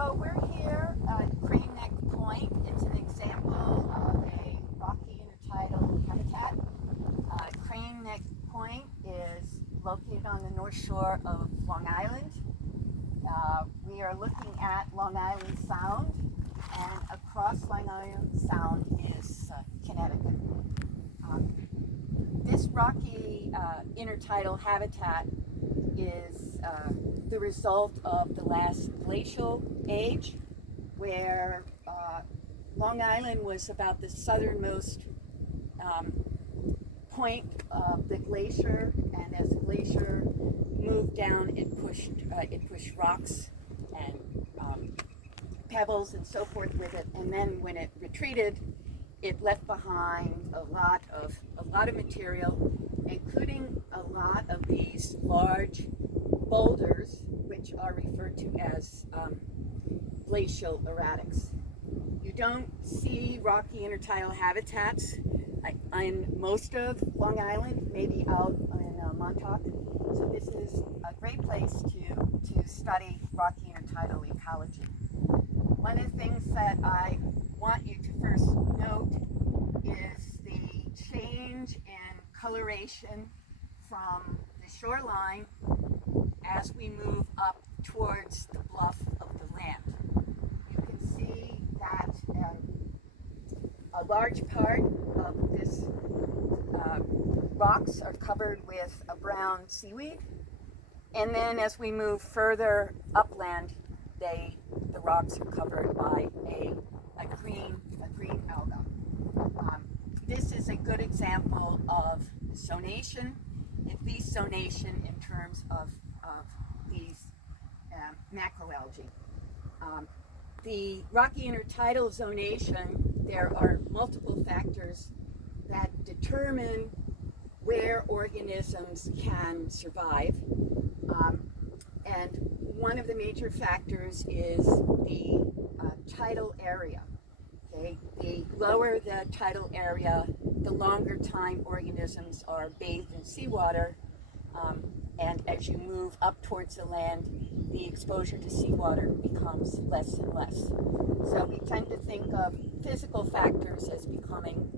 So we're here at Crane Neck Point. It's an example of a rocky intertidal habitat. Crane Neck Point is located on the north shore of Long Island. We are looking at Long Island Sound, and across Long Island Sound is Connecticut. This rocky intertidal habitat is the result of the last glacial age, where Long Island was about the southernmost point of the glacier, and as the glacier moved down, it pushed rocks and pebbles and so forth with it, and then when it retreated, it left behind a lot of material, including a lot of these large boulders, which are referred to as glacial erratics. You don't see rocky intertidal habitats in most of Long Island, maybe out in Montauk. So this is a great place to study rocky intertidal ecology. One of the things that I want you to first note is the change in coloration from the shoreline as we move up towards the bluff of the land. You can see that a large part of this rocks are covered with a brown seaweed, and then as we move further upland, the rocks are covered by a green alga. This is a good example of zonation, at least zonation in terms of these macroalgae. The rocky intertidal zonation, there are multiple factors that determine where organisms can survive. And one of the major factors is the tidal area. Okay? The lower the tidal area, the longer time organisms are bathed in seawater, and as you move up towards the land, the exposure to seawater becomes less and less. So we tend to think of physical factors as becoming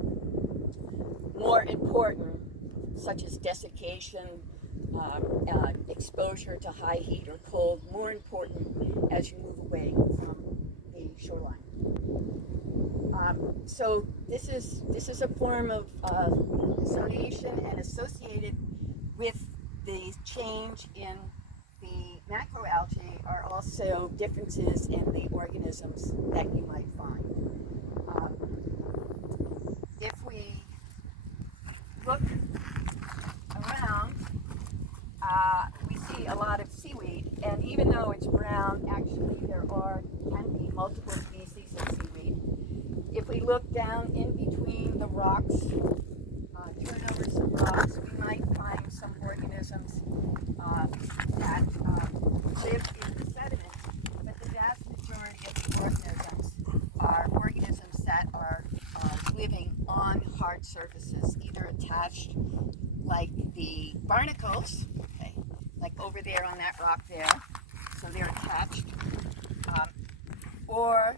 more important, such as desiccation, exposure to high heat or cold, more important as you move away from the shoreline. So this is a form of zonation, and associated with the change in the macroalgae are also differences in the organisms that you might find. If we look around, we see a lot of seaweed, and even though it's brown, actually there can be multiple species of seaweed. If we look down in between the rocks, turn over some rocks, we might find some organisms that live in the sediment, but the vast majority of the organisms are organisms that are living on hard surfaces, either attached like the barnacles, okay, like over there on that rock there, so they're attached, or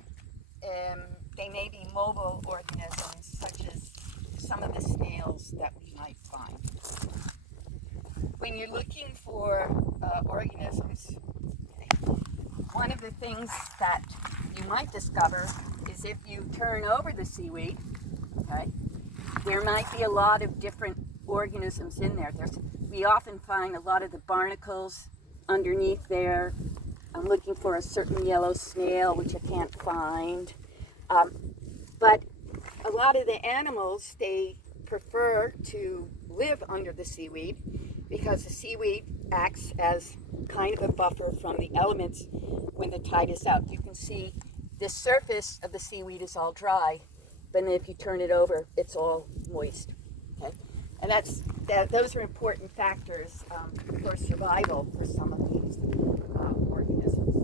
they may be mobile organisms, such as some of the snails that we might find. When you're looking for organisms, okay, one of the things that you might discover is if you turn over the seaweed, okay, there might be a lot of different organisms in there. We often find a lot of the barnacles underneath there. I'm looking for a certain yellow snail, which I can't find. But a lot of the animals, they prefer to live under the seaweed because the seaweed acts as kind of a buffer from the elements when the tide is out. You can see the surface of the seaweed is all dry, but then if you turn it over, it's all moist. Okay? And those are important factors for survival for some of these organisms.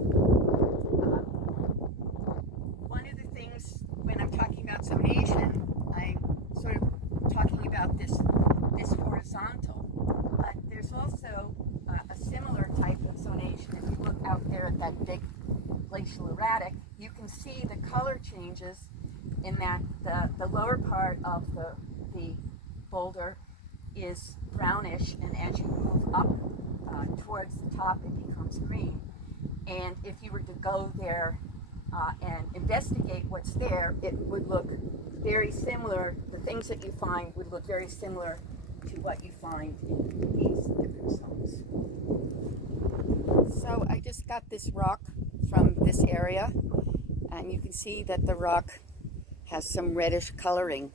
One of the things when I'm talking about zonation, I'm sort of talking about this horizontal, but there's also a similar type of zonation. If you look out there at that big glacial erratic, you can see the color changes in that the lower part of the boulder is brownish, and as you move up towards the top, it becomes green. And if you were to go there and investigate what's there, it would look very similar. The things that you find would look very similar to what you find in these different zones. So I just got this rock from this area, and you can see that the rock has some reddish coloring,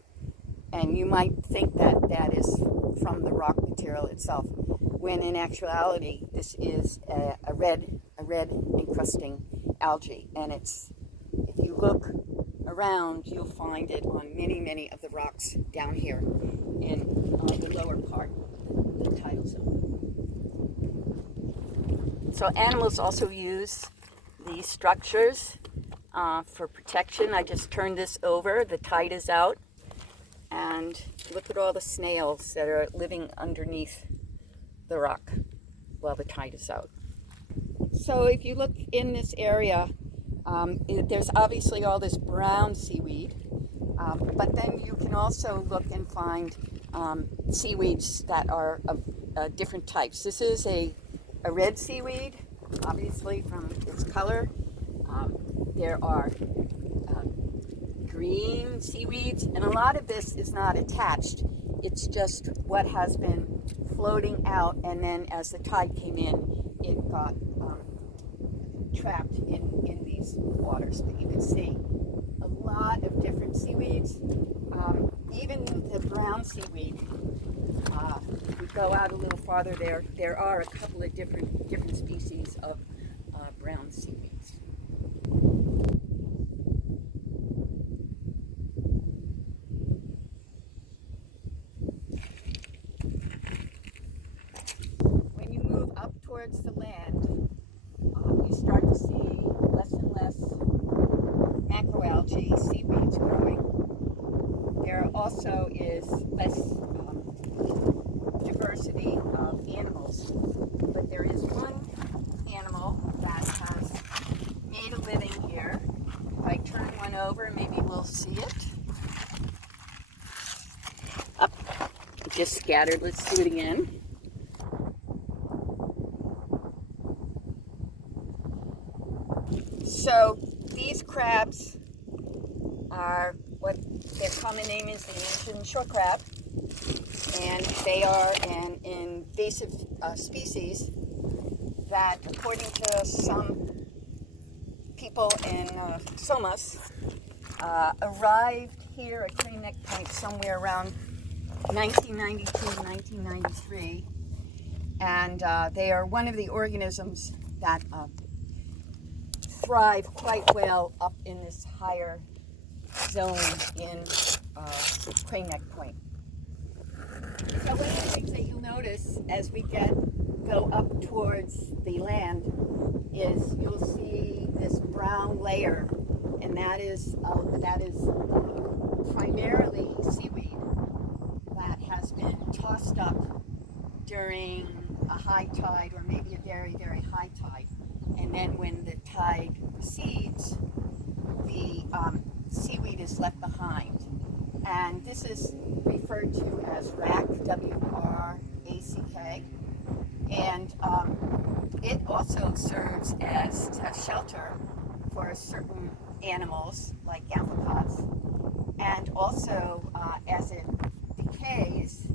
and you might think that that is from the rock material itself, when in actuality this is a red encrusting algae, and it's, if you look around, you'll find it on many of the rocks down here in the lower part, the tidal zone. So animals also use these structures for protection. I just turned this over, the tide is out, and look at all the snails that are living underneath the rock while the tide is out. So if you look in this area, there's obviously all this brown seaweed, but then you can also look and find seaweeds that are of different types. This is a red seaweed, obviously from its color. There are green seaweeds, and a lot of this is not attached. It's just what has been floating out, and then as the tide came in, it got trapped in these waters. But you can see a lot of different seaweeds. Even the brown seaweed, if we go out a little farther, there are a couple of different species of brown seaweeds. When you move up towards the land, you start to see less and less macroalgae, seaweeds growing. There also is less diversity of animals, but there is one animal that has made a living here. If I turn one over, maybe we'll see it. Up, it just scattered. Let's do it again. So these crabs are what their common name is, the Asian shore crab, and they are an invasive species that, according to some people in SoMAS, arrived here at Crane Neck Point somewhere around 1992, 1993, and they are one of the organisms that thrive quite well up in this higher zone in Crane Neck Point. So one of the things that you'll notice as we go up towards the land is you'll see this brown layer, and that is primarily seaweed that has been tossed up during a high tide, or maybe a very high tide. And then when the tide recedes, the seaweed is left behind. And this is referred to as wrack, W-R-A-C-K. And it also serves as a shelter for certain animals, like amphipods. And also, as it decays,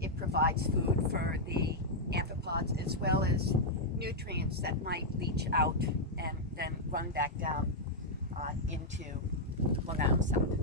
it provides food for the amphipods, as well as nutrients that might leach out and then run back down into Long Island Sound.